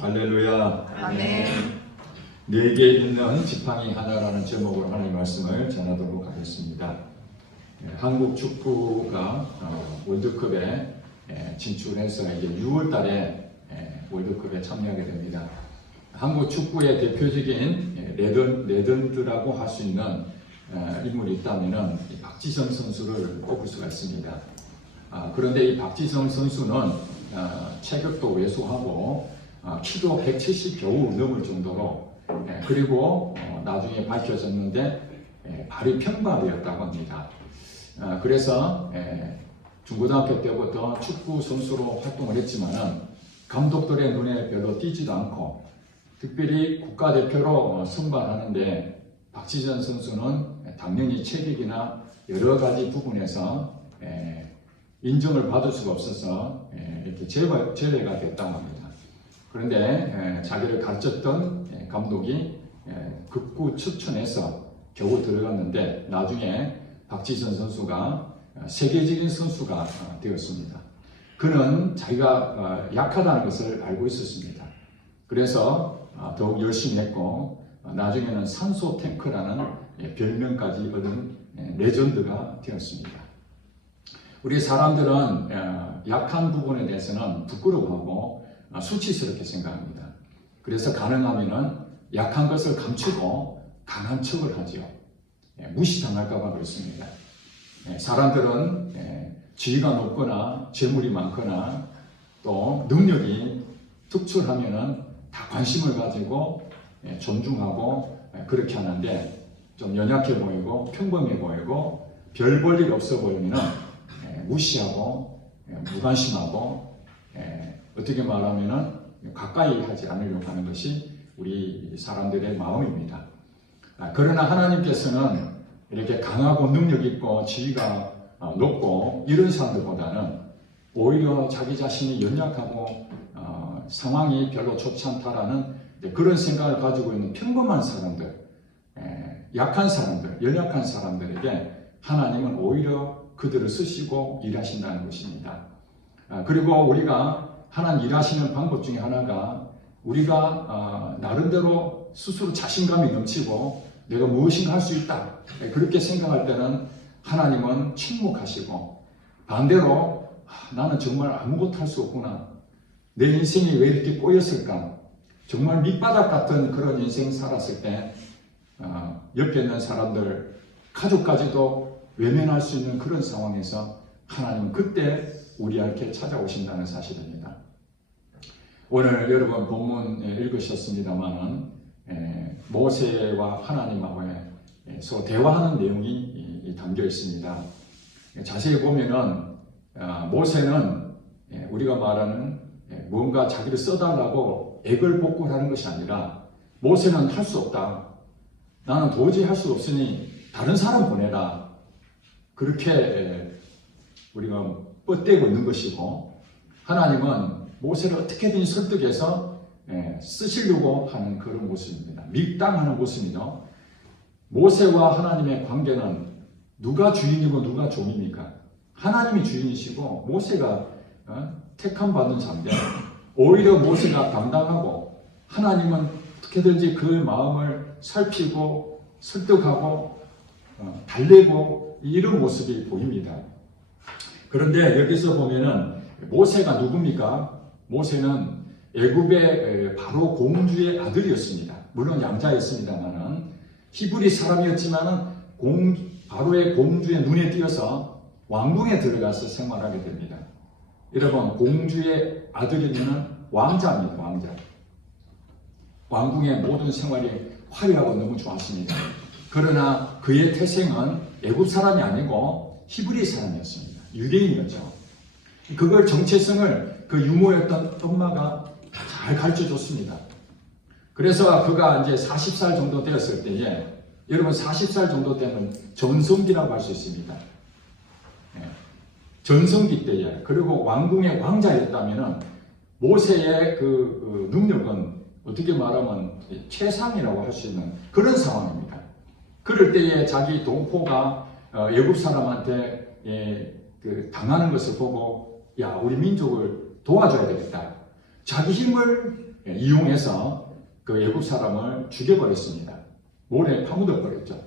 할렐루야. 아멘. 내게 있는 지팡이 하나라는 제목으로 하나님의 말씀을 전하도록 하겠습니다. 한국 축구가 월드컵에 진출해서 이제 6월 달에 월드컵에 참여하게 됩니다. 한국 축구의 대표적인 레전드라고 할 수 있는 인물이 있다면 박지성 선수를 꼽을 수가 있습니다. 그런데 이 박지성 선수는 체격도 왜소하고 키도 170 겨우 넘을 정도로 그리고 나중에 밝혀졌는데 발이 평발이었다고 합니다. 그래서 중고등학교 때부터 축구 선수로 활동을 했지만은 감독들의 눈에 별로 띄지도 않고 특별히 국가대표로 선발하는데 박지성 선수는 당연히 체격이나 여러 가지 부분에서 인정을 받을 수가 없어서 이렇게 제외가 됐다고 합니다. 그런데 자기를 가르쳤던 감독이 극구 추천해서 겨우 들어갔는데 나중에 박지성 선수가 세계적인 선수가 되었습니다. 그는 자기가 약하다는 것을 알고 있었습니다. 그래서 더욱 열심히 했고 나중에는 산소 탱크라는 별명까지 얻은 레전드가 되었습니다. 우리 사람들은 약한 부분에 대해서는 부끄러워하고 수치스럽게 생각합니다. 그래서 가능하면은 약한 것을 감추고 강한 척을 하죠. 무시당할까봐 그렇습니다. 사람들은 지위가 높거나 재물이 많거나 또 능력이 특출하면은 다 관심을 가지고 존중하고 그렇게 하는데 좀 연약해 보이고 평범해 보이고 별 볼 일 없어 보이면은 무시하고 무관심하고 어떻게 말하면은 가까이 하지 않으려고 하는 것이 우리 사람들의 마음입니다. 그러나 하나님께서는 이렇게 강하고 능력 있고 지위가 높고 이런 사람들보다는 오히려 자기 자신이 연약하고 상황이 별로 좋지 않다라는 그런 생각을 가지고 있는 평범한 사람들, 약한 사람들, 연약한 사람들에게 하나님은 오히려 그들을 쓰시고 일하신다는 것입니다. 그리고 우리가 하나님 일하시는 방법 중에 하나가 우리가 나름대로 스스로 자신감이 넘치고 내가 무엇인가 할 수 있다 그렇게 생각할 때는 하나님은 침묵하시고 반대로 나는 정말 아무것도 할 수 없구나, 내 인생이 왜 이렇게 꼬였을까, 정말 밑바닥 같은 그런 인생 살았을 때 옆에 있는 사람들, 가족까지도 외면할 수 있는 그런 상황에서 하나님은 그때 우리에게 찾아오신다는 사실입니다. 오늘 여러분 본문 읽으셨습니다만은 모세와 하나님하고서 대화하는 내용이 담겨 있습니다. 자세히 보면은 모세는 우리가 말하는 뭔가 자기를 써달라고 액을 복구하는 것이 아니라 모세는 할 수 없다, 나는 도저히 할 수 없으니 다른 사람 보내라, 그렇게 우리가 뻗대고 있는 것이고 하나님은 모세를 어떻게든 설득해서 쓰시려고 하는 그런 모습입니다. 밀당하는 모습이죠. 모세와 하나님의 관계는 누가 주인이고 누가 종입니까? 하나님이 주인이시고 모세가 택함 받는 자인데 오히려 모세가 담당하고 하나님은 어떻게든지 그 마음을 살피고 설득하고 달래고 이런 모습이 보입니다. 그런데 여기서 보면은 모세가 누굽니까? 모세는 애굽의 바로 공주의 아들이었습니다. 물론 양자였습니다만은 히브리 사람이었지만은 바로의 공주의 눈에 띄어서 왕궁에 들어가서 생활하게 됩니다. 여러분, 공주의 아들이면 왕자입니다. 왕자. 왕궁의 모든 생활이 화려하고 너무 좋았습니다. 그러나 그의 태생은 애굽 사람이 아니고 히브리 사람이었습니다. 유대인이었죠. 그걸 정체성을 그 유모였던 엄마가 잘 가르쳐 줬습니다. 그래서 그가 이제 40살 정도 되었을 때에, 여러분 40살 정도 되면 전성기라고 할 수 있습니다. 전성기 때에, 그리고 왕궁의 왕자였다면은 모세의 그 능력은 어떻게 말하면 최상이라고 할 수 있는 그런 상황입니다. 그럴 때에 자기 동포가 애굽 사람한테 당하는 것을 보고 야, 우리 민족을 도와줘야 되겠다. 자기 힘을 이용해서 그 애굽 사람을 죽여버렸습니다. 모래에 파묻어버렸죠.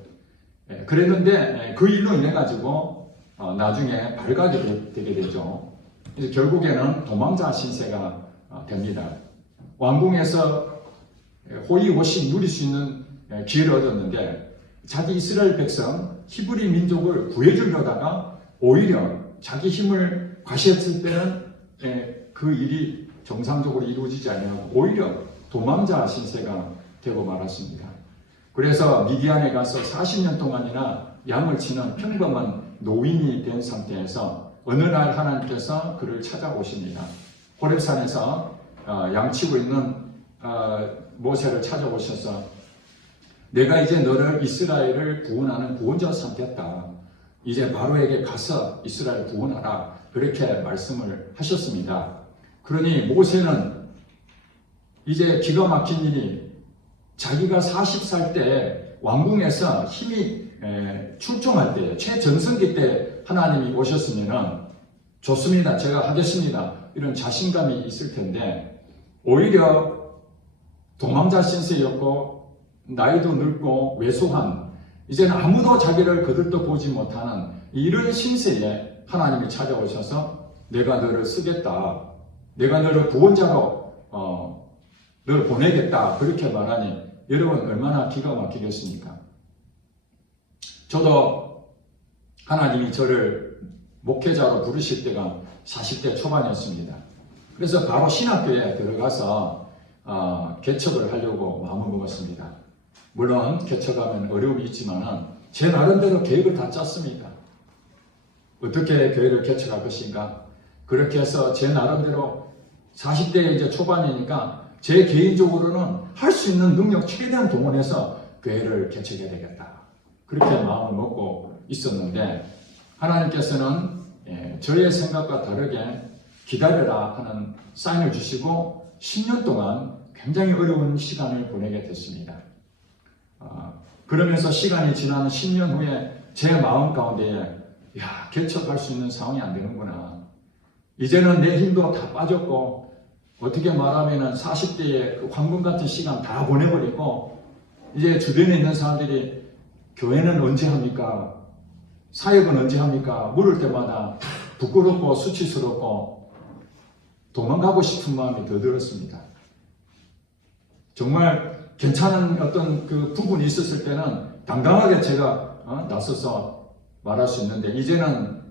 그랬는데 그 일로 인해 가지고 나중에 발각이 되게 되죠. 그래서 결국에는 도망자 신세가 됩니다. 왕궁에서 호의호식 누릴 수 있는 기회를 얻었는데 자기 이스라엘 백성 히브리 민족을 구해주려다가 오히려 자기 힘을 과시했을 때는 그 일이 정상적으로 이루어지지 않냐고 오히려 도망자 신세가 되고 말았습니다. 그래서 미디안에 가서 40년 동안이나 양을 치는 평범한 노인이 된 상태에서 어느 날 하나님께서 그를 찾아오십니다. 호렙산에서 양치고 있는 모세를 찾아오셔서 내가 이제 너를 이스라엘을 구원하는 구원자로 삼겠다. 이제 바로에게 가서 이스라엘 구원하라. 그렇게 말씀을 하셨습니다. 그러니 모세는 이제 기가 막힌 일이 자기가 40살 때 왕궁에서 힘이 출중할 때 최전성기 때 하나님이 오셨으면 좋습니다. 제가 하겠습니다. 이런 자신감이 있을 텐데 오히려 도망자 신세였고 나이도 늙고 왜소한 이제는 아무도 자기를 거들떠 보지 못하는 이런 신세에 하나님이 찾아오셔서 내가 너를 쓰겠다. 내가 너를 구원자로 너를 보내겠다. 그렇게 말하니 여러분 얼마나 기가 막히겠습니까? 저도 하나님이 저를 목회자로 부르실 때가 40대 초반이었습니다. 그래서 바로 신학교에 들어가서 개척을 하려고 마음을 먹었습니다. 물론 개척하면 어려움이 있지만 제 나름대로 계획을 다 짰습니다. 어떻게 교회를 개척할 것인가? 그렇게 해서 제 나름대로 40대 이제 초반이니까 제 개인적으로는 할 수 있는 능력 최대한 동원해서 교회를 개척해야 되겠다. 그렇게 마음을 먹고 있었는데 하나님께서는 저의 생각과 다르게 기다려라 하는 사인을 주시고 10년 동안 굉장히 어려운 시간을 보내게 됐습니다. 그러면서 시간이 지난 10년 후에 제 마음 가운데에 개척할 수 있는 상황이 안 되는구나. 이제는 내 힘도 다 빠졌고 어떻게 말하면 40대의 그 황금 같은 시간 다 보내버리고 이제 주변에 있는 사람들이 교회는 언제 합니까? 사역은 언제 합니까? 물을 때마다 부끄럽고 수치스럽고 도망가고 싶은 마음이 더 들었습니다. 정말 괜찮은 어떤 그 부분이 있었을 때는 당당하게 제가 나서서 말할 수 있는데 이제는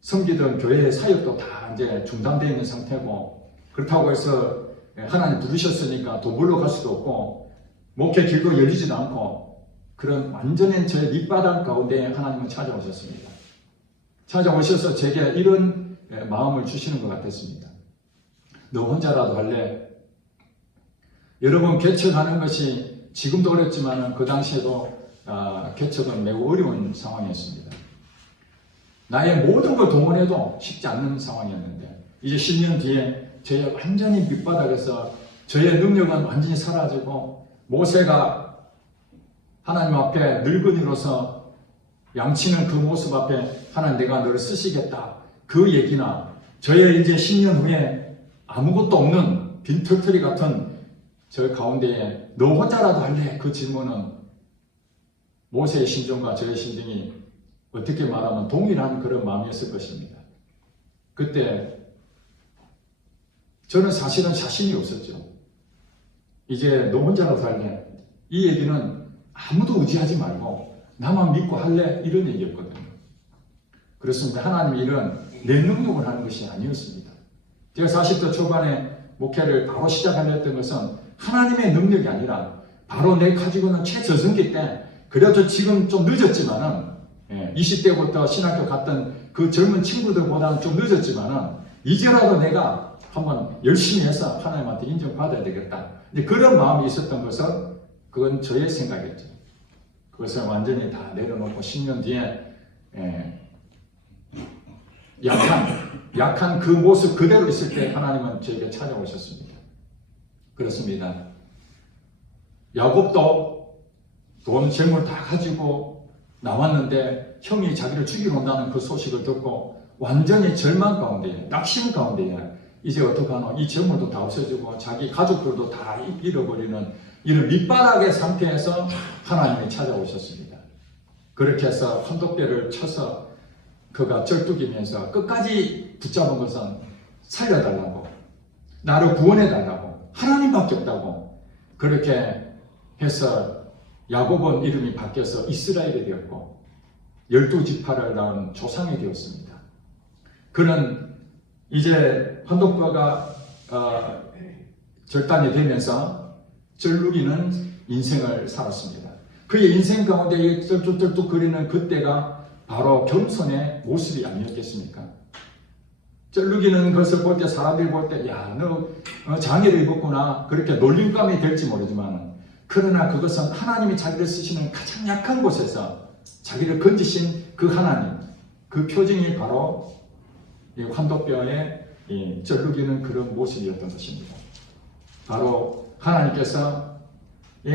섬기던 교회의 사역도 다 이제 중단되어 있는 상태고 그렇다고 해서 하나님 부르셨으니까 도굴러 갈 수도 없고 목회 길도 열리지도 않고 그런 완전한 저의 밑바닥 가운데 하나님은 찾아오셨습니다. 찾아오셔서 제게 이런 마음을 주시는 것 같았습니다. 너 혼자라도 할래? 여러분 개척하는 것이 지금도 어렵지만 그 당시에도 개척은 매우 어려운 상황이었습니다. 나의 모든 걸 동원해도 쉽지 않는 상황이었는데 이제 10년 뒤에 저의 완전히 밑바닥에서 저의 능력은 완전히 사라지고 모세가 하나님 앞에 늙은이로서 양치는 그 모습 앞에 하나님 내가 너를 쓰시겠다 그 얘기나 저의 이제 10년 후에 아무것도 없는 빈털터리 같은 저 가운데에 너 혼자라도 할래? 그 질문은 모세의 심정과 저의 심정이 어떻게 말하면 동일한 그런 마음이었을 것입니다. 그때 저는 사실은 자신이 없었죠. 이제 너 혼자라도 할래? 이 얘기는 아무도 의지하지 말고 나만 믿고 할래? 이런 얘기였거든요. 그렇습니다. 하나님이 이런 내 능력을 하는 것이 아니었습니다. 제가 40대 초반에 목회를 바로 시작하려 했던 것은 하나님의 능력이 아니라 바로 내 가지고 있는 최저성기 때 그래도 지금 좀 늦었지만은 20대부터 신학교 갔던 그 젊은 친구들보다는 좀 늦었지만은 이제라도 내가 한번 열심히 해서 하나님한테 인정받아야 되겠다. 이제 그런 마음이 있었던 것은 그건 저의 생각이었죠. 그것을 완전히 다 내려놓고 10년 뒤에 약한 그 모습 그대로 있을 때 하나님은 저에게 찾아오셨습니다. 그렇습니다. 야곱도 돈, 재물 다 가지고 나왔는데 형이 자기를 죽이러 온다는 그 소식을 듣고 완전히 절망 가운데에, 낙심 가운데에 이제 어떡하노? 이 재물도 다 없어지고 자기 가족들도 다 잃어버리는 이런 밑바닥의 상태에서 하나님이 찾아오셨습니다. 그렇게 해서 환도뼈를 쳐서 그가 쩔뚝이면서 끝까지 붙잡은 것은 살려달라고, 나를 구원해달라고, 하나님밖에 없다고. 그렇게 해서 야곱은 이름이 바뀌어서 이스라엘이 되었고 12지파를 낳은 조상이 되었습니다. 그는 이제 환도뼈가 절단이 되면서 쩔룩이는 인생을 살았습니다. 그의 인생 가운데 쩔뚝쩔뚝 거리는 그때가 바로 겸손의 모습이 아니었겠습니까? 쩔룩이는 것을 볼 때, 사람들이 볼 때, 야, 너 장애를 입었구나, 그렇게 놀림감이 될지 모르지만, 그러나 그것은 하나님이 자기를 쓰시는 가장 약한 곳에서 자기를 건지신 그 하나님, 그 표징이 바로 이 환도뼈에 쩔룩이는 그런 모습이었던 것입니다. 바로 하나님께서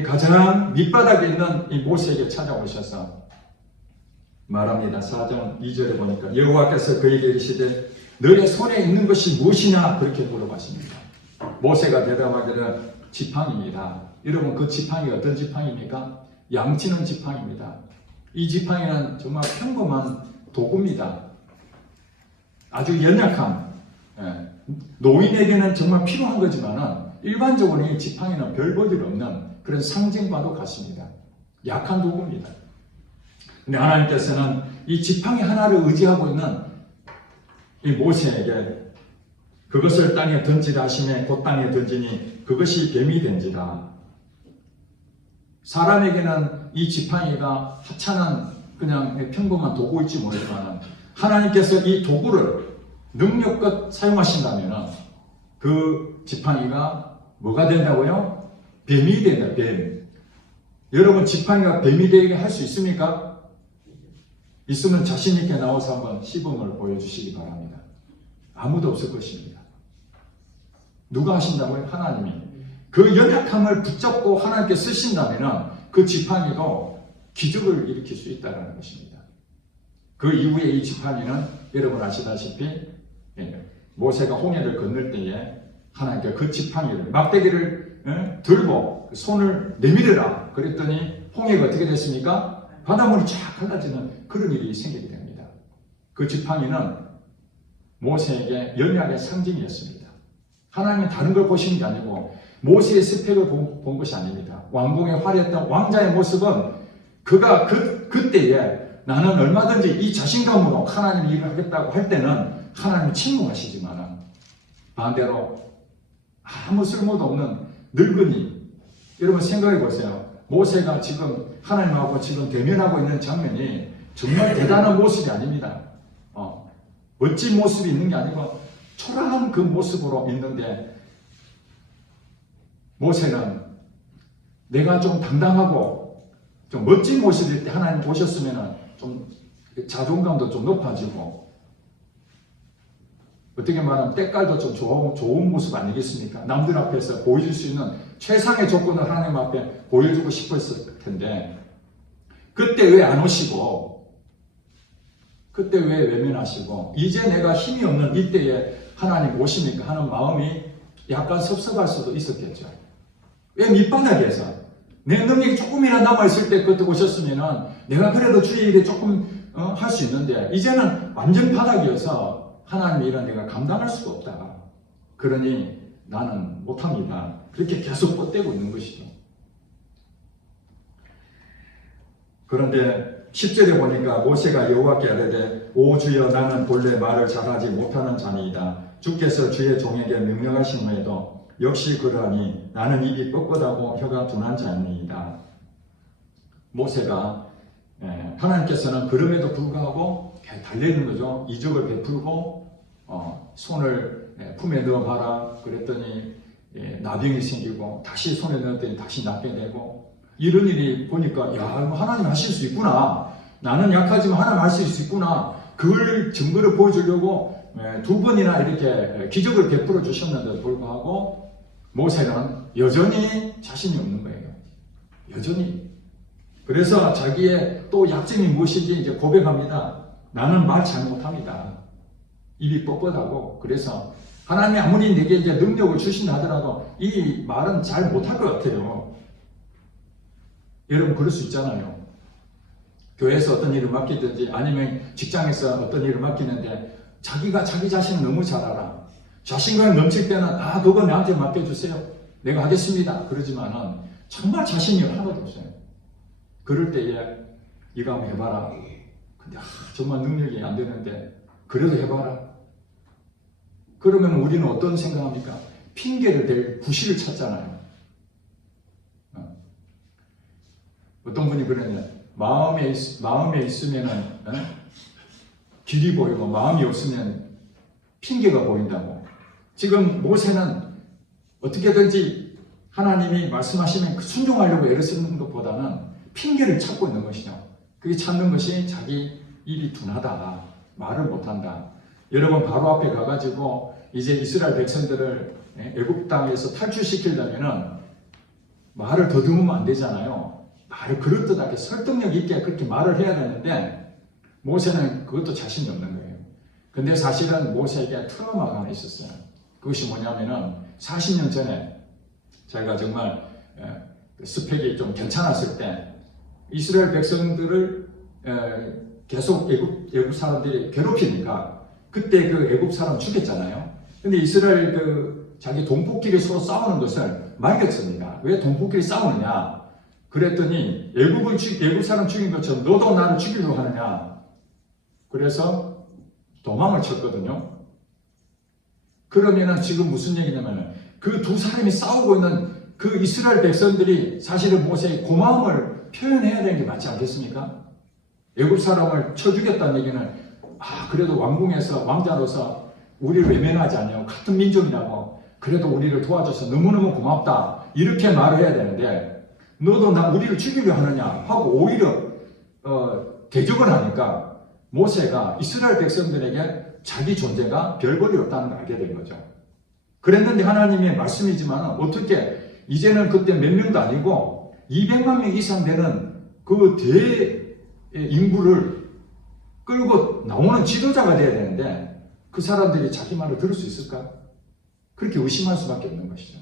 가장 밑바닥에 있는 이 모세에게 찾아오셔서 말합니다. 4장 2절에 보니까 여호와께서 그에게 이르시되 너의 손에 있는 것이 무엇이냐 그렇게 물어봤습니다. 모세가 대답하기를 지팡이입니다. 여러분, 그 지팡이 어떤 지팡이입니까? 양치는 지팡이입니다. 이 지팡이는 정말 평범한 도구입니다. 아주 연약한, 노인에게는 정말 필요한 거지만 일반적으로 이 지팡이는 별 볼일 없는 그런 상징과도 같습니다. 약한 도구입니다. 근데 하나님께서는 이 지팡이 하나를 의지하고 있는 이 모세에게 그것을 땅에 던지라 하시매 곧 땅에 던지니 그것이 뱀이 된지라. 사람에게는 이 지팡이가 하찮은 그냥 평범한 도구일지 모르지만 하나님께서 이 도구를 능력껏 사용하신다면 그 지팡이가 뭐가 된다고요? 뱀이 된다. 뱀. 여러분, 지팡이가 뱀이 되게 할 수 있습니까? 있으면 자신 있게 나와서 한번 시범을 보여주시기 바랍니다. 아무도 없을 것입니다. 누가 하신다고요? 하나님이. 그 연약함을 붙잡고 하나님께 쓰신다면 그 지팡이도 기적을 일으킬 수 있다는 것입니다. 그 이후에 이 지팡이는 여러분 아시다시피 모세가 홍해를 건널 때에 하나님께 그 지팡이를, 막대기를 들고 손을 내밀으라 그랬더니 홍해가 어떻게 됐습니까? 바닷물이 쫙 갈라지는 그런 일이 생기게 됩니다. 그 지팡이는 모세에게 연약의 상징이었습니다. 하나님은 다른 걸 보시는 게 아니고 모세의 스펙을 본 것이 아닙니다. 왕궁에 화려했던 왕자의 모습은 그가 그때에 나는 얼마든지 이 자신감으로 하나님 일을 하겠다고 할 때는 하나님은 침묵하시지만 반대로 아무 쓸모도 없는 늙은이, 여러분 생각해 보세요. 모세가 지금 하나님하고 지금 대면하고 있는 장면이 정말 대단한 모습이 아닙니다. 멋진 모습이 있는 게 아니고 초라한 그 모습으로 있는데 모세는 내가 좀 당당하고 좀 멋진 모습일 때 하나님 보셨으면 좀 자존감도 좀 높아지고 어떻게 말하면 때깔도 좀 좋은 모습 아니겠습니까? 남들 앞에서 보여줄 수 있는 최상의 조건을 하나님 앞에 보여주고 싶었을 텐데 그때 왜 안 오시고 그때 왜 외면하시고 이제 내가 힘이 없는 이때에 하나님 오십니까 하는 마음이 약간 섭섭할 수도 있었겠죠. 왜 밑바닥에서 내 능력이 조금이나 남아있을 때 그때 오셨으면 내가 그래도 주의 일에 조금 할 수 있는데 이제는 완전 바닥이어서 하나님의 일은 내가 감당할 수가 없다. 그러니 나는 못합니다. 그렇게 계속 뻗대고 있는 것이죠. 그런데 10절에 보니까 모세가 여호와께 아뢰되 오 주여 나는 본래 말을 잘하지 못하는 자니이다. 주께서 주의 종에게 명령하신 후에도 역시 그러하니 나는 입이 뻣뻣하고 혀가 둔한 자니이다. 모세가 하나님께서는 그럼에도 불구하고 달래는 거죠. 이적을 베풀고 손을 품에 넣어봐라 그랬더니 나병이 생기고 다시 손에 넣었더니 다시 낫게 되고 이런 일이 보니까 야 하나님 하실 수 있구나. 나는 약하지만 하나님 하실 수 있구나. 그걸 증거를 보여주려고 두 번이나 이렇게 기적을 베풀어 주셨는데도 불구하고 모세는 여전히 자신이 없는 거예요. 여전히. 그래서 자기의 또 약점이 무엇인지 이제 고백합니다. 나는 말 잘 못합니다. 입이 뻣뻣하고 그래서 하나님이 아무리 내게 이제 능력을 주신다 하더라도 이 말은 잘 못할 것 같아요. 여러분 그럴 수 있잖아요. 교회에서 어떤 일을 맡기든지 아니면 직장에서 어떤 일을 맡기는데 자기가 자기 자신을 너무 잘 알아. 자신감이 넘칠 때는 그거 나한테 맡겨주세요. 내가 하겠습니다. 그러지만은 정말 자신이 하나도 없어요. 그럴 때에 이거 한번 해봐라. 근데 정말 능력이 안 되는데 그래도 해봐라. 그러면 우리는 어떤 생각합니까? 핑계를 댈 구실을 찾잖아요. 어떤 분이 그러냐. 마음에 있으면은 길이 보이고 마음이 없으면 핑계가 보인다고. 지금 모세는 어떻게든지 하나님이 말씀하시면 순종하려고 애를 쓰는 것보다는 핑계를 찾고 있는 것이죠. 그게 찾는 것이 자기 입이 둔하다. 말을 못한다. 여러분 바로 앞에 가가지고 이제 이스라엘 백성들을 애굽 땅에서 탈출시키려면은 말을 더듬으면 안 되잖아요. 말을 그럴듯하게 설득력 있게 그렇게 말을 해야 되는데 모세는 그것도 자신이 없는 거예요. 근데 사실은 모세에게 트라우마가 하나 있었어요. 그것이 뭐냐면은 40년 전에 자기가 정말 스펙이 좀 괜찮았을 때 이스라엘 백성들을 계속 애굽 사람들이 괴롭히니까 그때 그 애굽 사람 죽였잖아요. 근데 이스라엘 자기 동포끼리 서로 싸우는 것을 말렸습니다. 왜 동포끼리 싸우느냐? 그랬더니 애굽 사람 죽인 것처럼 너도 나를 죽이려고 하느냐? 그래서 도망을 쳤거든요. 그러면은 지금 무슨 얘기냐면은 그 두 사람이 싸우고 있는 그 이스라엘 백성들이 사실은 모세의 고마움을 표현해야 되는 게 맞지 않겠습니까? 애굽 사람을 쳐 죽였다는 얘기는 그래도 왕궁에서 왕자로서 우리를 외면하지 않냐고 같은 민족이라고 그래도 우리를 도와줘서 너무너무 고맙다 이렇게 말을 해야 되는데 너도 우리를 죽이려 하느냐 하고 오히려 대적을 하니까 모세가 이스라엘 백성들에게 자기 존재가 별 볼이 없다는 걸 알게 된 거죠. 그랬는데 하나님의 말씀이지만 어떻게 이제는 그때 몇 명도 아니고 200만 명 이상 되는 그 대인구를 끌고 나오는 지도자가 돼야 되는데 그 사람들이 자기 말을 들을 수 있을까? 그렇게 의심할 수밖에 없는 것이죠.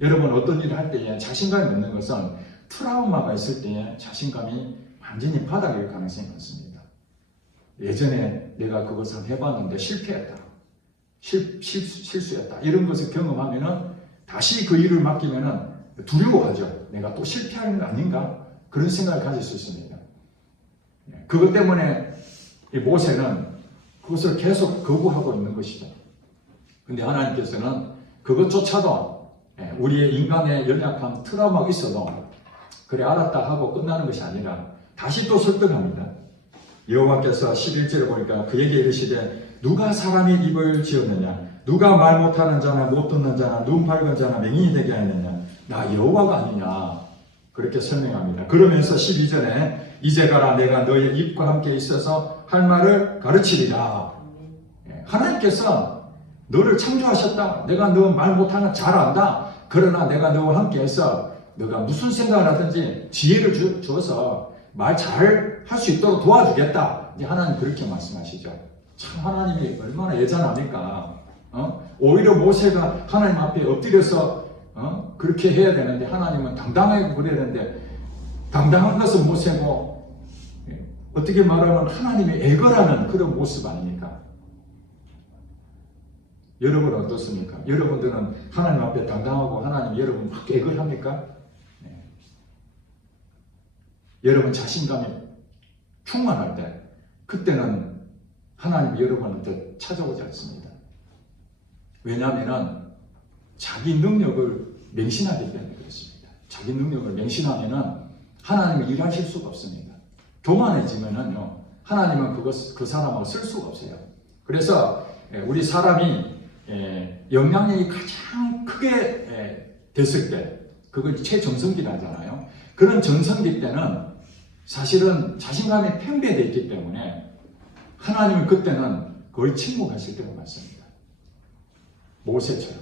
여러분 어떤 일을 할 때에 자신감이 없는 것은 트라우마가 있을 때에 자신감이 완전히 바닥일 가능성이 많습니다. 예전에 내가 그것을 해봤는데 실패했다. 실수했다. 이런 것을 경험하면은 다시 그 일을 맡기면은 두려워하죠. 내가 또 실패하는 거 아닌가? 그런 생각을 가질 수 있습니다. 그것 때문에 모세는 그것을 계속 거부하고 있는 것이죠. 근데 하나님께서는 그것조차도 우리의 인간의 연약한 트라우마가 있어도 그래 알았다 하고 끝나는 것이 아니라 다시 또 설득합니다. 여호와께서 11절에 보니까 그에게 이르시되 누가 사람의 입을 지었느냐 누가 말 못하는 자나 못 듣는 자나 눈 밝은 자나 맹인이 되게 하느냐 나 여호와가 아니냐 그렇게 설명합니다. 그러면서 12절에 이제 가라 내가 너의 입과 함께 있어서 할 말을 가르치리라. 하나님께서 너를 창조하셨다. 내가 너 말 못하는 잘 안다. 그러나 내가 너와 함께 해서 너가 무슨 생각을 하든지 지혜를 주어서 말 잘 할 수 있도록 도와주겠다. 이제 하나님 그렇게 말씀하시죠. 참 하나님이 얼마나 예전합니까? 오히려 모세가 하나님 앞에 엎드려서 그렇게 해야 되는데 하나님은 당당하게 그래야 되는데 당당한 것은 모세고 어떻게 말하면 하나님의 애걸하는 그런 모습 아닙니까? 여러분은 어떻습니까? 여러분들은 하나님 앞에 당당하고 하나님 여러분 막 애걸합니까? 네. 여러분 자신감이 충만할 때 그때는 하나님이 여러분한테 찾아오지 않습니다. 왜냐하면 자기 능력을 맹신하기 때문에 그렇습니다. 자기 능력을 맹신하면 하나님이 일하실 수가 없습니다. 교만해지면은요, 하나님은 그 사람하고 쓸 수가 없어요. 그래서 우리 사람이 영향력이 가장 크게 됐을 때, 그걸 최정성기라 하잖아요. 그런 정성기 때는 사실은 자신감이 팽배되어 있기 때문에 하나님은 그때는 거의 침묵하실 때가 많습니다. 모세처럼.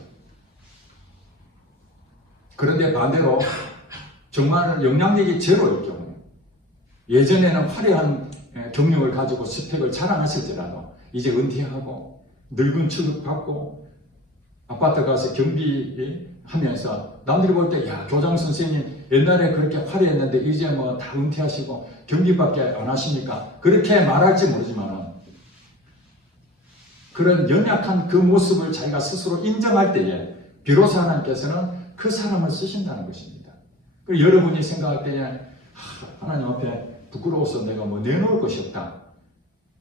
그런데 반대로 정말 영향력이 제로일 경우, 예전에는 화려한 경력을 가지고 스펙을 자랑했을지라도 이제 은퇴하고 늙은 취급받고 아파트 가서 경비하면서 남들이 볼 때 야 교장 선생님 옛날에 그렇게 화려했는데 이제 뭐 다 은퇴하시고 경비밖에 안 하십니까? 그렇게 말할지 모르지만 그런 연약한 그 모습을 자기가 스스로 인정할 때에 비로소 하나님께서는 그 사람을 쓰신다는 것입니다. 그리고 여러분이 생각할 때에 하나님 앞에 부끄러워서 내가 뭐 내놓을 것이 없다.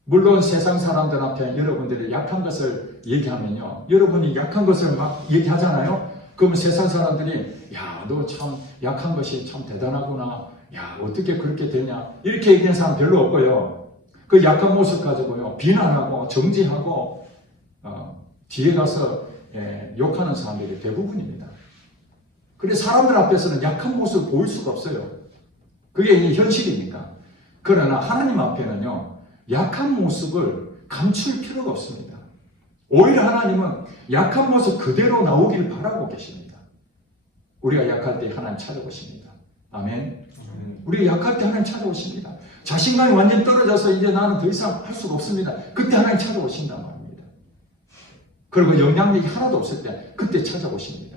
물론 세상 사람들 앞에 여러분들이 약한 것을 얘기하면요. 여러분이 약한 것을 막 얘기하잖아요. 그러면 세상 사람들이 야, 너 참 약한 것이 참 대단하구나. 야, 어떻게 그렇게 되냐. 이렇게 얘기하는 사람 별로 없고요. 그 약한 모습 가지고요. 비난하고 정지하고 뒤에 가서 욕하는 사람들이 대부분입니다. 그런데 사람들 앞에서는 약한 모습을 보일 수가 없어요. 그게 현실이니까. 그러나 하나님 앞에는요. 약한 모습을 감출 필요가 없습니다. 오히려 하나님은 약한 모습 그대로 나오길 바라고 계십니다. 우리가 약할 때 하나님 찾아오십니다. 아멘. 우리가 약할 때 하나님 찾아오십니다. 자신감이 완전히 떨어져서 이제 나는 더 이상 할 수가 없습니다. 그때 하나님 찾아오신단 말입니다. 그리고 영향력이 하나도 없을 때 그때 찾아오십니다.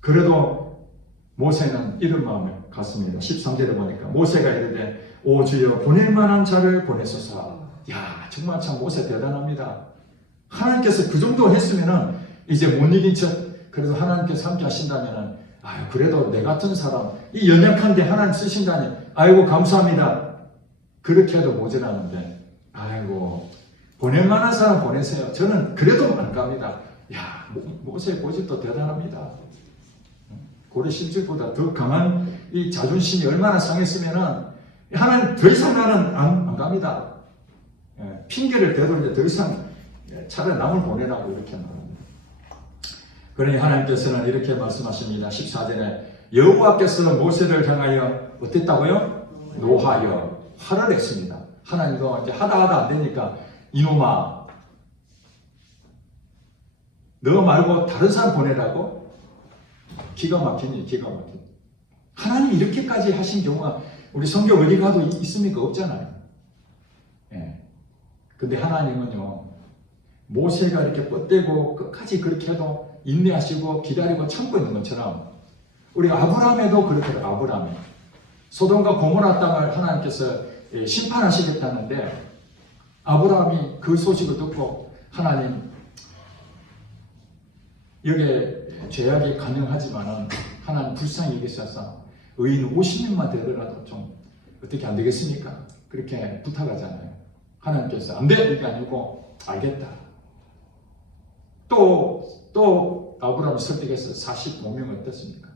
그래도 모세는 이런 마음을 갖습니다. 13절에 보니까 모세가 이르되 오 주여 보낼 만한 자를 보내소서. 야 정말 참 모세 대단합니다. 하나님께서 그 정도 했으면은 이제 못 이긴 척 그래도 하나님께서 함께 하신다면은 그래도 내 같은 사람 이 연약한데 하나님 쓰신다니 아이고 감사합니다. 그렇게 해도 모자라는데 아이고 보낼 만한 사람 보내세요. 저는 그래도 안 갑니다. 야 모세 고집도 대단합니다. 고래 실질보다 더 강한 이 자존심이 얼마나 상했으면은 하나님 더 이상 나는 안 갑니다. 핑계를 대도 이제 더 이상 차라리 남을 보내라고 이렇게 말합니다. 그러니 하나님께서는 이렇게 말씀하십니다. 14절에 여호와께서 모세를 향하여 어땠다고요? 노하여 화를 냈습니다. 하나님도 이제 하다 안 되니까 이놈아 너 말고 다른 사람 보내라고? 기가 막히니 기가 막히니. 하나님이 이렇게까지 하신 경우가 우리 성경 어디 가도 있습니까? 없잖아요. 근데 하나님은요 모세가 이렇게 뻗대고 끝까지 그렇게 해도 인내하시고 기다리고 참고 있는 것처럼 우리 아브라함에도 그렇게 해요. 아브라함에 소돔과 고모라 땅을 하나님께서 심판하시겠다는데 아브라함이 그 소식을 듣고 하나님 여기에 죄악이 가능하지만은 하나님 불쌍히 여기셔서 의인 50명만 되더라도 좀 어떻게 안 되겠습니까? 그렇게 부탁하잖아요. 하나님께서 안 돼! 이게 아니고 알겠다. 또 아브라함을 설득해서 45명 어떻습니까?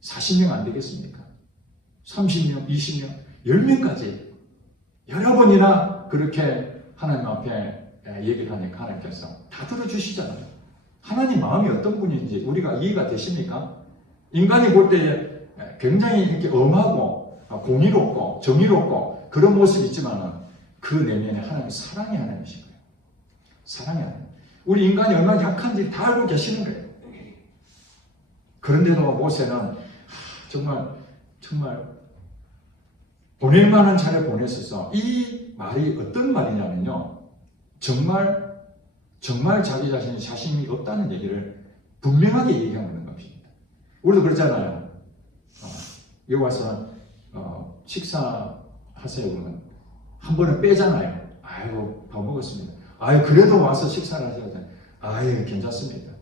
40명 안 되겠습니까? 30명, 20명, 10명까지 여러 번이나 그렇게 하나님 앞에 얘기를 하니까 하나님께서 다 들어주시잖아요. 하나님 마음이 어떤 분인지 우리가 이해가 되십니까? 인간이 볼 때 굉장히 이렇게 엄하고 공의롭고 정의롭고 그런 모습이 있지만 그 내면에 하나님 사랑의 하나님이신 거예요. 사랑의 하나님. 우리 인간이 얼마나 약한지 다 알고 계시는 거예요. 그런데도 모세는 정말 보낼 만한 자를 보냈어서 이 말이 어떤 말이냐면요. 정말 자기 자신이 자신이 없다는 얘기를 분명하게 얘기하는 것입니다. 우리도 그렇잖아요. 여기 와서 식사하세요 그러면 한 번은 빼잖아요. 아이고 밥 먹었습니다. 그래도 와서 식사를 하셔야 괜찮습니다.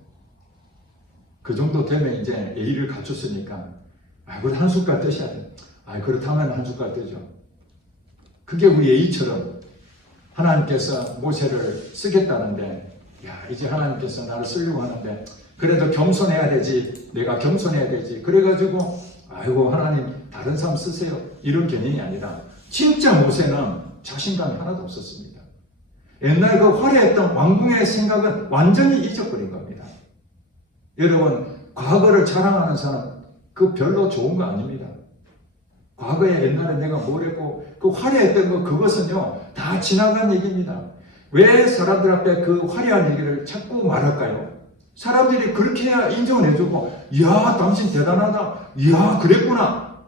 그 정도 되면 이제 예의를 갖췄으니까 그래 한 숟갈 드셔야 돼. 그렇다면 한 숟갈 뜨죠. 그게 우리 예의처럼 하나님께서 모세를 쓰겠다는데 이제 하나님께서 나를 쓰려고 하는데 그래도 겸손해야 되지. 내가 겸손해야 되지. 그래가지고 하나님 다른 사람 쓰세요. 이런 개념이 아니라 진짜 모세는 자신감이 하나도 없었습니다. 옛날 그 화려했던 왕궁의 생각은 완전히 잊어버린 겁니다. 여러분 과거를 자랑하는 사람 그 별로 좋은 거 아닙니다. 과거에 옛날에 내가 뭘 했고 그 화려했던 거 그것은요 다 지나간 얘기입니다. 왜 사람들 앞에 그 화려한 얘기를 자꾸 말할까요? 사람들이 그렇게 해야 인정을 해주고 이야 당신 대단하다. 이야 그랬구나.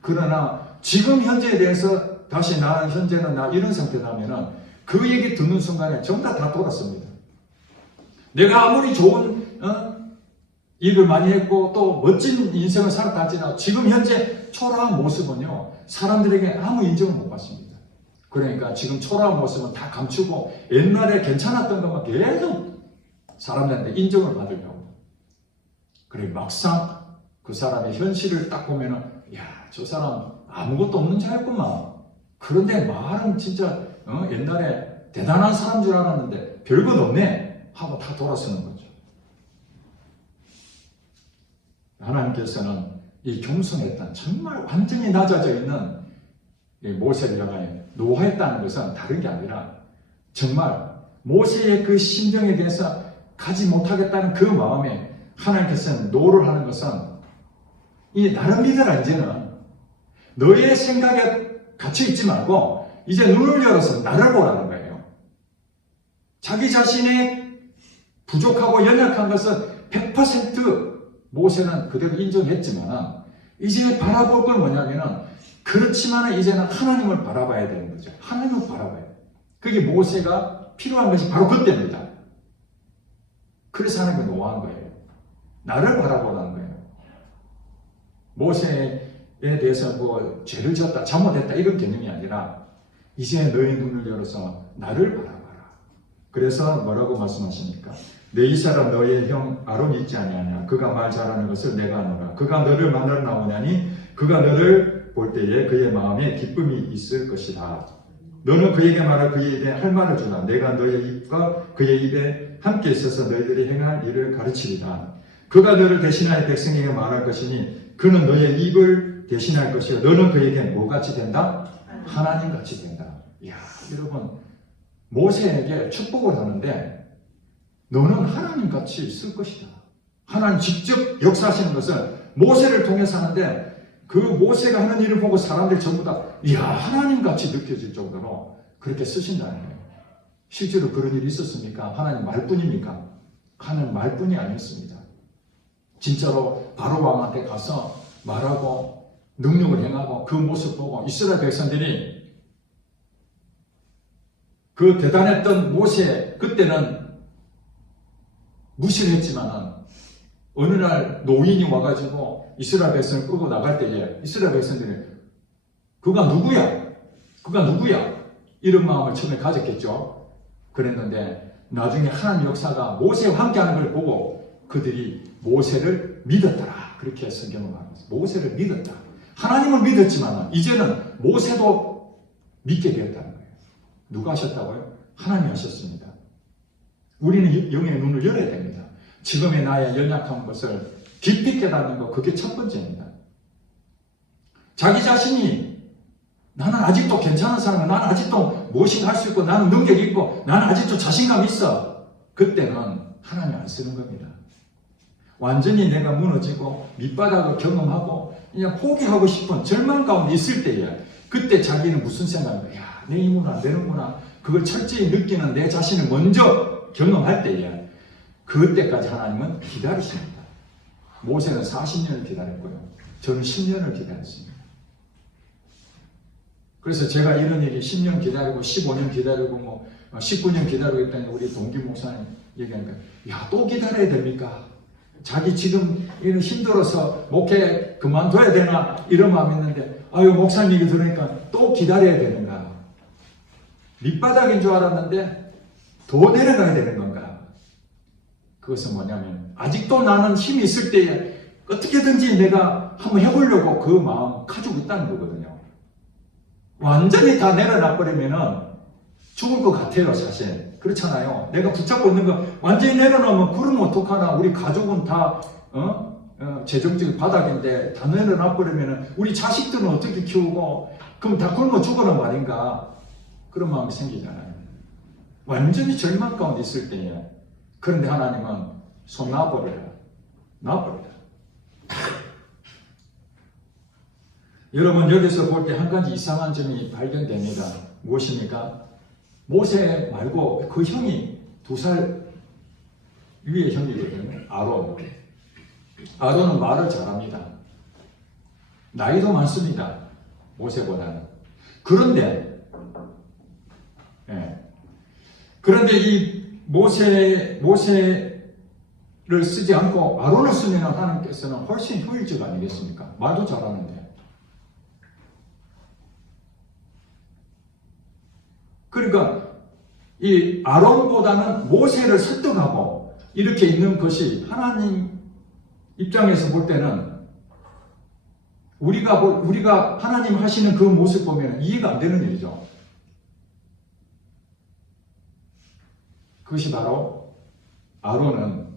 그러나 지금 현재에 대해서 다시 현재는 나 이런 상태라면은 그 얘기 듣는 순간에 전부 다 돌았습니다. 내가 아무리 좋은 일을 많이 했고 또 멋진 인생을 살았다 할지라도 지금 현재 초라한 모습은요, 사람들에게 아무 인정을 못 받습니다. 그러니까 지금 초라한 모습은 다 감추고 옛날에 괜찮았던 것만 계속 사람들한테 인정을 받으려고. 그래 막상 그 사람의 현실을 딱 보면은 야, 저 사람 아무것도 없는 자였구만. 그런데 말은 진짜 옛날에 대단한 사람 줄 알았는데 별것 없네 하고 다 돌아서는 거죠. 하나님께서는 이 겸손했던 정말 완전히 낮아져 있는 모세를 향하여 노하했다는 것은 다른 게 아니라 정말 모세의 그 심정에 대해서 가지 못하겠다는 그 마음에 하나님께서는 노를 하는 것은 이 나를 믿어라. 이제는 너의 생각에 갇혀있지 말고 이제 눈을 열어서 나를 보라는 거예요. 자기 자신의 부족하고 연약한 것은 100% 모세는 그대로 인정했지만 이제 바라볼 건 뭐냐면은 그렇지만 이제는 하나님을 바라봐야 되는 거죠. 하나님을 바라봐야 돼요. 그게 모세가 필요한 것이 바로 그때입니다. 그래서 하나님을 노하는 거예요. 나를 바라보라는 거예요. 모세에 대해서 뭐 죄를 지었다, 잘못했다 이런 개념이 아니라 이제 너의 눈을 열어서 나를 바라봐라. 그래서 뭐라고 말씀하십니까? 내 이 사람 너의 형 아론이 있지 아니하냐? 그가 말 잘하는 것을 내가 아노라. 그가 너를 만나러 나오냐니 그가 너를 볼 때에 그의 마음에 기쁨이 있을 것이다. 너는 그에게 말할 그의 입에 할 말을 주라. 내가 너의 입과 그의 입에 함께 있어서 너희들이 행할 일을 가르치리라. 그가 너를 대신하여 백성에게 말할 것이니 그는 너의 입을 대신할 것이요 너는 그에게 뭐같이 된다? 하나님같이 된다. 이야, 여러분 모세에게 축복을 하는데 너는 하나님같이 있을 것이다. 하나님 직접 역사하시는 것은 모세를 통해서 하는데 그 모세가 하는 일을 보고 사람들이 전부 다 이야 하나님같이 느껴질 정도로 그렇게 쓰신다는 거예요. 실제로 그런 일이 있었습니까? 하나님 말뿐입니까? 하나님 말뿐이 아니었습니다. 진짜로 바로 왕한테 가서 말하고 능력을 행하고 그 모습 보고 이스라엘 백성들이 그 대단했던 모세 그때는 무시를 했지만 어느 날 노인이 와가지고 이스라엘 백성을 끌고 나갈 때에 이스라엘 백성들이 그가 누구야? 그가 누구야? 이런 마음을 처음에 가졌겠죠. 그랬는데 나중에 하나님 역사가 모세와 함께하는 걸 보고 그들이 모세를 믿었더라. 그렇게 성경을 말합니다. 모세를 믿었다. 하나님을 믿었지만 이제는 모세도 믿게 되었다는 거예요. 누가 하셨다고요? 하나님이 하셨습니다. 우리는 영의 눈을 열어야 됩니다. 지금의 나의 연약한 것을 깊이 깨닫는 것, 그게 첫 번째입니다. 자기 자신이 나는 아직도 괜찮은 사람이야. 나는 아직도 무엇인가 할 수 있고 나는 능력이 있고 나는 아직도 자신감이 있어. 그때는 하나님 안 쓰는 겁니다. 완전히 내가 무너지고 밑바닥을 경험하고 그냥 포기하고 싶은 절망 가운데 있을 때에 그때 자기는 무슨 생각인가? 야, 내 힘은 안 되는구나. 그걸 철저히 느끼는 내 자신을 먼저 경험할 때에 그때까지 하나님은 기다리십니다. 모세는 40년을 기다렸고요. 저는 10년을 기다렸습니다. 그래서 제가 이런 얘기 10년 기다리고 15년 기다리고 19년 기다리고 했더니 우리 동기 목사님 얘기하니까 야, 또 기다려야 됩니까? 자기 지금 힘들어서 목회 그만둬야 되나 이런 마음이 있는데 아유 목사님 얘기 들으니까 또 기다려야 되는가? 밑바닥인 줄 알았는데 더 내려가야 되는 건가? 그것은 뭐냐면 아직도 나는 힘이 있을 때에 어떻게든지 내가 한번 해보려고 그 마음 가지고 있다는 거거든요. 완전히 다 내려놔버리면은 죽을 것 같아요, 사실. 그렇잖아요. 내가 붙잡고 있는 거 완전히 내려놓으면 그러면 어떡하나. 우리 가족은 다 재정적인 바닥인데 다 내려놔버리면은 우리 자식들은 어떻게 키우고 그럼 다 굶어 죽어란 말인가. 그런 마음이 생기잖아요. 완전히 절망 가운데 있을 때에 그런데 하나님은 손 놔버려라. 놔버려라. 여러분 여기서 볼 때 한 가지 이상한 점이 발견됩니다. 무엇입니까? 모세 말고 그 형이 2살 위의 형이거든요. 아론. 아론은 말을 잘합니다. 나이도 많습니다. 모세보다는. 그런데 그런데 이 모세를 쓰지 않고 아론을 쓰면 하나님께서는 훨씬 효율적 아니겠습니까? 말도 잘하는데. 그러니까 이 아론보다는 모세를 설득하고 이렇게 있는 것이 하나님 입장에서 볼 때는 우리가 하나님 하시는 그 모습 보면 이해가 안 되는 일이죠. 그것이 바로 아론은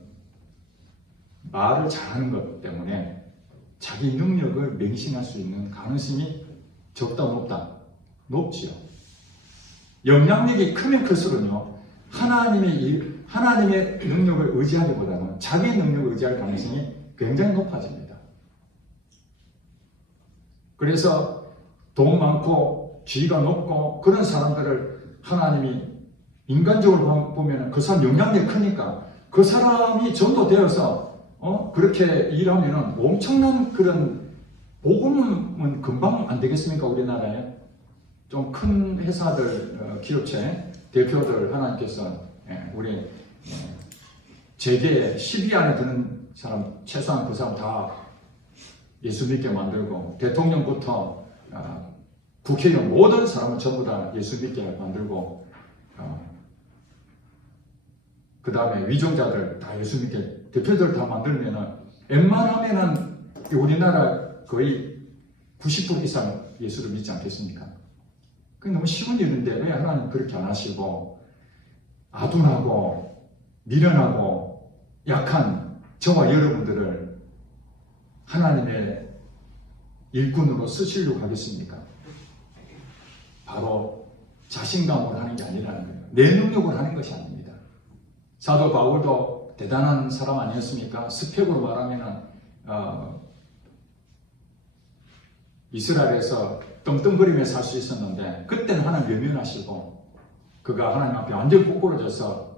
말을 잘하는 것 때문에 자기 능력을 맹신할 수 있는 가능성이 적다 높다? 높지요. 영향력이 크면 클수록요, 하나님의 능력을 의지하기보다는 자기 능력을 의지할 가능성이 굉장히 높아집니다. 그래서 돈 많고 지위가 높고 그런 사람들을 하나님이 인간적으로 보면 그 사람 영향력이 크니까 그 사람이 전도되어서 그렇게 일하면 엄청난 그런 복음은 금방 안 되겠습니까? 우리나라에 좀 큰 회사들, 기업체 대표들 하나님께서 우리 재계 10위 안에 드는 사람 최소한 그 사람 다 예수 믿게 만들고 대통령부터 국회의원 모든 사람을 전부 다 예수 믿게 만들고 그 다음에 위종자들 다 예수 믿게 대표들 다 만들면은 웬만하면은 우리나라 거의 90% 이상 예수를 믿지 않겠습니까? 그게 너무 쉬운 일인데 왜 하나님 그렇게 안 하시고 아둔하고 미련하고 약한 저와 여러분들을 하나님의 일꾼으로 쓰시려고 하겠습니까? 바로 자신감으로 하는 게 아니라는 거예요. 내 능력으로 하는 것이 아닙니다. 사도 바울도 대단한 사람 아니었습니까? 스펙으로 말하면 이스라엘에서 떵떵거리며 살 수 있었는데 그때는 하나님 외면하시고 그가 하나님 앞에 완전히 꼬꾸러져서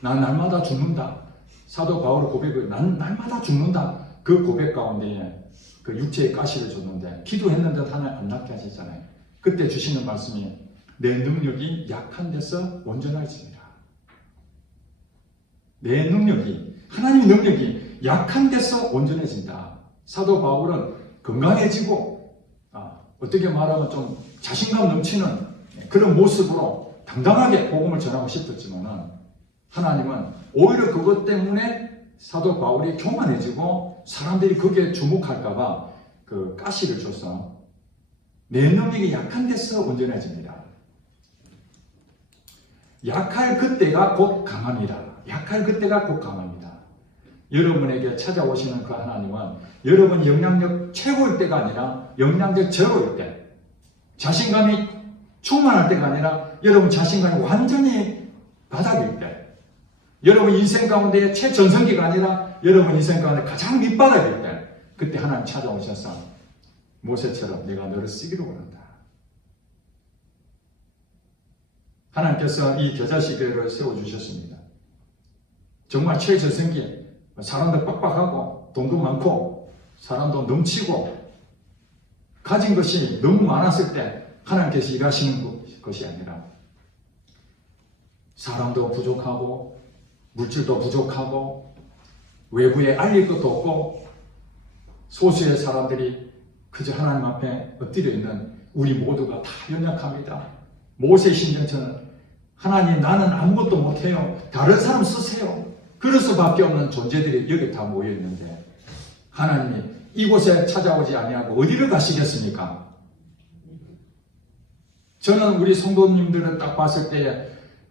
난 날마다 죽는다. 사도 바울의 고백을 난 날마다 죽는다. 그 고백 가운데 그 육체의 가시를 줬는데 기도했는데 하나님 안 낫게 하셨잖아요. 그때 주시는 말씀이 내 능력이 약한 데서 온전해집니다. 내 능력이 하나님의 능력이 약한 데서 온전해진다. 사도 바울은 건강해지고 어떻게 말하면 좀 자신감 넘치는 그런 모습으로 당당하게 복음을 전하고 싶었지만은 하나님은 오히려 그것 때문에 사도 바울이 교만해지고 사람들이 거기에 주목할까봐 그 가시를 줘서 내 능력이 약한 데서 온전해집니다. 약할 그때가 곧 강합니다. 약할 그때가 곧 강합니다. 여러분에게 찾아오시는 그 하나님은 여러분 영향력 최고일 때가 아니라 영향력 제로일 때, 자신감이 충만할 때가 아니라 여러분 자신감이 완전히 바닥일 때, 여러분 인생 가운데 최전성기가 아니라 여러분 인생 가운데 가장 밑바닥일 때, 그때 하나님 찾아오셔서 모세처럼 내가 너를 쓰기로 원한다. 하나님께서 이 겨자시계를 세워주셨습니다. 정말 최전성기에 사람도 빡빡하고 돈도 많고 사람도 넘치고 가진 것이 너무 많았을 때 하나님께서 일하시는 것이 아니라 사람도 부족하고 물질도 부족하고 외부에 알릴 것도 없고 소수의 사람들이 그저 하나님 앞에 엎드려 있는 우리 모두가 다 연약합니다. 모세 심정처럼 하나님 나는 아무것도 못해요. 다른 사람 쓰세요. 그럴 수밖에 없는 존재들이 여기 다 모여 있는데 하나님이 이곳에 찾아오지 아니하고 어디를 가시겠습니까? 저는 우리 성도님들을 딱 봤을 때에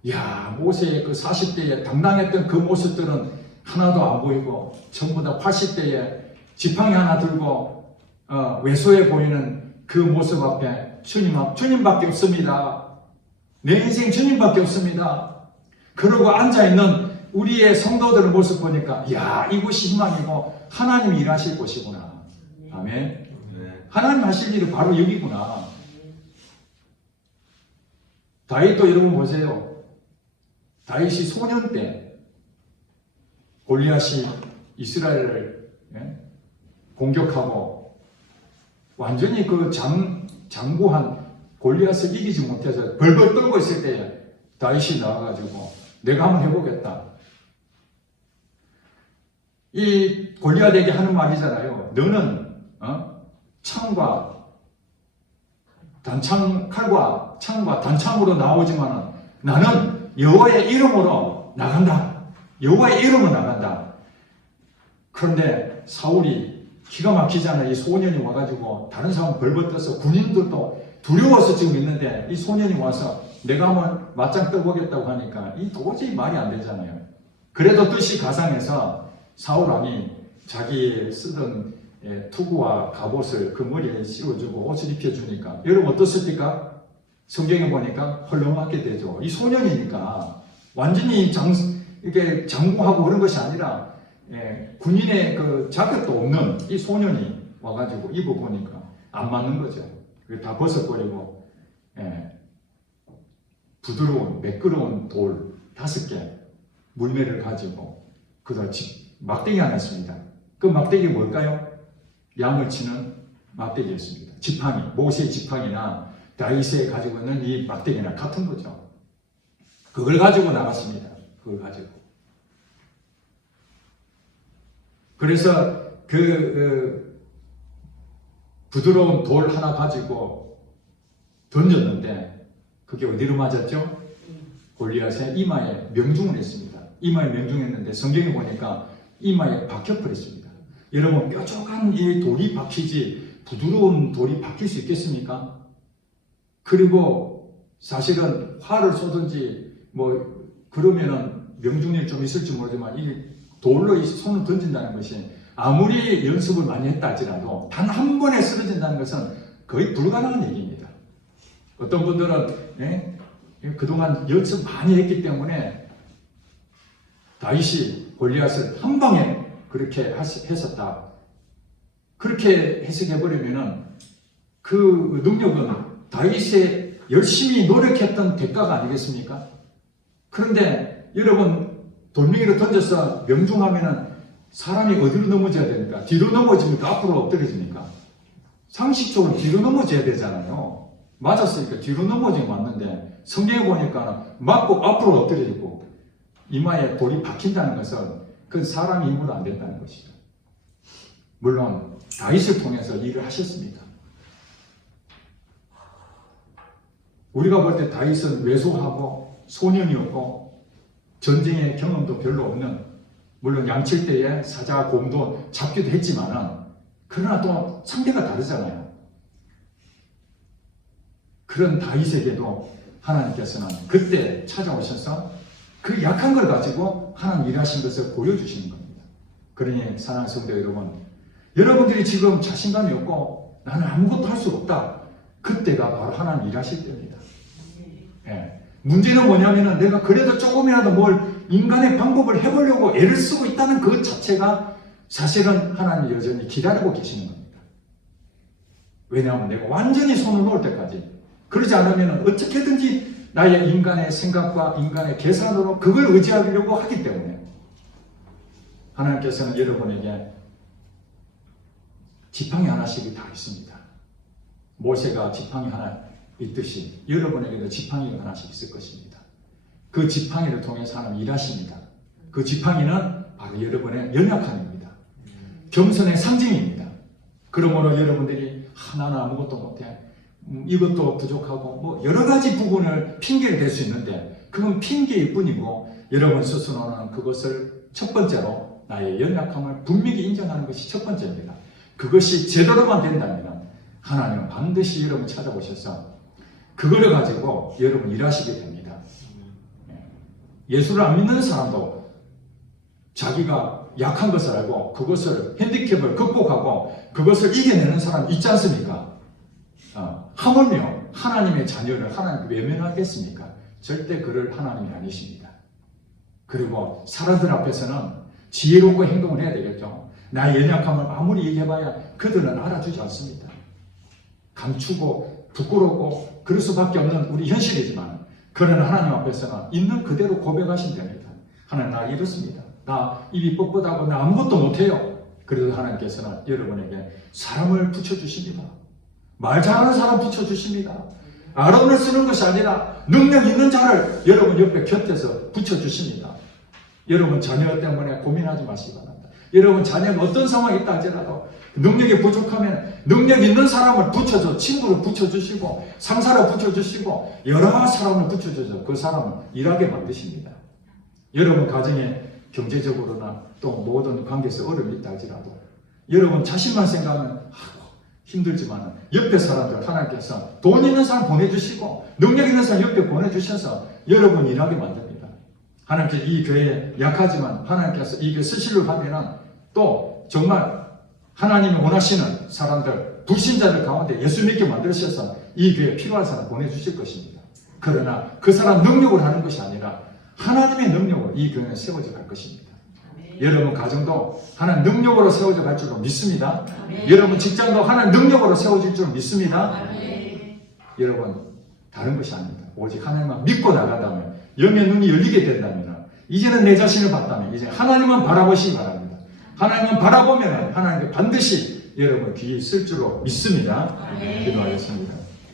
야 모세의 그 40대에 당당했던 그 모습들은 하나도 안 보이고 전부 다 80대에 지팡이 하나 들고 왜소해 보이는 그 모습 앞에 주님밖에 없습니다. 내 인생 주님밖에 없습니다. 그러고 앉아있는 우리의 성도들의 모습 보니까 야 이곳이 희망이고 하나님이 일하실 곳이구나. 아멘. 하나님 하실 일이 바로 여기구나. 다윗도 여러분 보세요. 다윗이 소년 때 골리앗이 이스라엘을 공격하고 완전히 그 장구한 골리앗을 이기지 못해서 벌벌 떨고 있을 때에 다윗이 나와가지고 내가 한번 해보겠다. 이 골리앗에게 하는 말이잖아요. 너는 창과 단창, 칼과 창과 단창으로 나오지만은 나는 여호와의 이름으로 나간다. 여호와의 이름으로 나간다. 그런데 사울이 기가 막히잖아요. 이 소년이 와가지고 다른 사람 벌벌 떠서 군인들도 두려워서 지금 있는데 이 소년이 와서 내가 한번 맞짱 떠보겠다고 하니까 이 도저히 말이 안 되잖아요. 그래도 뜻이 가상해서 사울 왕이 자기 쓰던 투구와 갑옷을 그 머리에 씌워주고 옷을 입혀주니까 여러분 어떻습니까? 성경에 보니까 헐렁하게 되죠. 이 소년이니까 완전히 이렇게 장구하고 그런 것이 아니라 군인의 그 자격도 없는 이 소년이 와가지고 입어보니까 안 맞는 거죠. 다 벗어버리고 부드러운 매끄러운 돌 5개 물매를 가지고 그다음 막대기 하나 있습니다. 그 막대기 뭘까요? 양을 치는 막대기였습니다. 지팡이, 모세의 지팡이나 다윗이 가지고 있는 이 막대기나 같은 거죠. 그걸 가지고 나갔습니다. 그걸 가지고. 그래서 그 부드러운 돌 하나 가지고 던졌는데 그게 어디로 맞았죠? 골리앗의 이마에 명중을 했습니다. 이마에 명중했는데 성경에 보니까 이마에 박혀버렸습니다. 여러분 뾰족한 이 돌이 박히지 부드러운 돌이 박힐 수 있겠습니까? 그리고 사실은 활을 쏘든지 뭐 그러면은 명중률이 좀 있을지 모르지만 이 돌로 이 손을 던진다는 것이 아무리 연습을 많이 했다 할지라도 단 한 번에 쓰러진다는 것은 거의 불가능한 얘기입니다. 어떤 분들은 그동안 연습 많이 했기 때문에 다윗이 골리앗을 한 방에 그렇게 했었다. 그렇게 해석해버리면은 그 능력은 다윗의 열심히 노력했던 대가가 아니겠습니까? 그런데 여러분 돌멩이로 던져서 명중하면은 사람이 어디로 넘어져야 됩니까? 뒤로 넘어집니까? 앞으로 엎드려집니까? 상식적으로 뒤로 넘어져야 되잖아요. 맞았으니까 뒤로 넘어지면 맞는데 성경에 보니까 맞고 앞으로 엎드려지고 이마에 돌이 박힌다는 것은 그 사람의 힘으로 안 된다는 것이죠. 물론 다윗을 통해서 일을 하셨습니다. 우리가 볼 때 다윗은 왜소하고 소년이었고 전쟁의 경험도 별로 없는 물론 양칠 때에 사자, 곰도 잡기도 했지만은 그러나 또 상대가 다르잖아요. 그런 다윗에게도 하나님께서는 그때 찾아오셔서 그 약한 걸 가지고 하나님 일하신 것을 보여주시는 겁니다. 그러니 사랑하는 성도 여러분, 여러분들이 지금 자신감이 없고 나는 아무것도 할 수 없다. 그때가 바로 하나님 일하실 때입니다. 문제는 뭐냐면은 내가 그래도 조금이라도 뭘 인간의 방법을 해보려고 애를 쓰고 있다는 그 자체가 사실은 하나님이 여전히 기다리고 계시는 겁니다. 왜냐하면 내가 완전히 손을 놓을 때까지 그러지 않으면 어떻게든지 나의 인간의 생각과 인간의 계산으로 그걸 의지하려고 하기 때문에 하나님께서는 여러분에게 지팡이 하나씩이 다 있습니다. 모세가 지팡이 하나 있듯이 여러분에게도 지팡이가 하나씩 있을 것입니다. 그 지팡이를 통해서 하나님 일하십니다. 그 지팡이는 바로 여러분의 연약함입니다. 겸손의 상징입니다. 그러므로 여러분들이 나는 아무것도 못해. 이것도 부족하고 뭐 여러 가지 부분을 핑계를 댈 수 있는데 그건 핑계일 뿐이고 여러분 스스로는 그것을 첫 번째로 나의 연약함을 분명히 인정하는 것이 첫 번째입니다. 그것이 제대로만 된다면 하나님은 반드시 여러분 찾아오셔서 그거를 가지고 여러분 일하시게 됩니다. 예수를 안 믿는 사람도 자기가 약한 것을 알고 그것을 핸디캡을 극복하고 그것을 이겨내는 사람 있지 않습니까? 하물며 하나님의 자녀를 하나님 외면하겠습니까? 절대 그럴 하나님이 아니십니다. 그리고 사람들 앞에서는 지혜롭고 행동을 해야 되겠죠. 나의 연약함을 아무리 얘기해봐야 그들은 알아주지 않습니다. 감추고 부끄럽고 그럴 수밖에 없는 우리 현실이지만 그러나 하나님 앞에서는 있는 그대로 고백하시면 됩니다. 하나님 나 이렇습니다. 나 입이 뻣뻣하고 나 아무것도 못해요. 그래도 하나님께서는 여러분에게 사람을 붙여주십니다. 말 잘하는 사람 붙여주십니다. 아론을 쓰는 것이 아니라 능력 있는 자를 여러분 옆에 곁에서 붙여주십니다. 여러분 자녀 때문에 고민하지 마시기 바랍니다. 여러분 자녀가 어떤 상황이 있다 할지라도 능력이 부족하면 능력 있는 사람을 붙여줘, 친구를 붙여주시고 상사를 붙여주시고 여러 사람을 붙여줘서 그 사람을 일하게 만드십니다. 여러분 가정에 경제적으로나 또 모든 관계에서 어려움이 있다 할지라도 여러분 자신만 생각하면 힘들지만 옆에 사람들 하나님께서 돈 있는 사람 보내주시고 능력 있는 사람 옆에 보내주셔서 여러분 일하게 만듭니다. 하나님께서 이 교회에 약하지만 하나님께서 이 교회 쓰시려고 하면 또 정말 하나님이 원하시는 사람들 불신자들 가운데 예수 믿게 만드셔서 이 교회에 필요한 사람 보내주실 것입니다. 그러나 그 사람 능력으로 하는 것이 아니라 하나님의 능력으로 이 교회는 세워져 갈 것입니다. 여러분 가정도 하나님 능력으로 세워져 갈 줄로 믿습니다. 여러분 직장도 하나님 능력으로 세워질 줄 믿습니다. 여러분 다른 것이 아닙니다. 오직 하나님만 믿고 나가다면 영의 눈이 열리게 된다면 이제는 내 자신을 봤다면 이제 하나님만 바라보시기 바랍니다. 하나님만 바라보면 하나님께 반드시 여러분 귀에 쓸 줄로 믿습니다. 기도하겠습니다.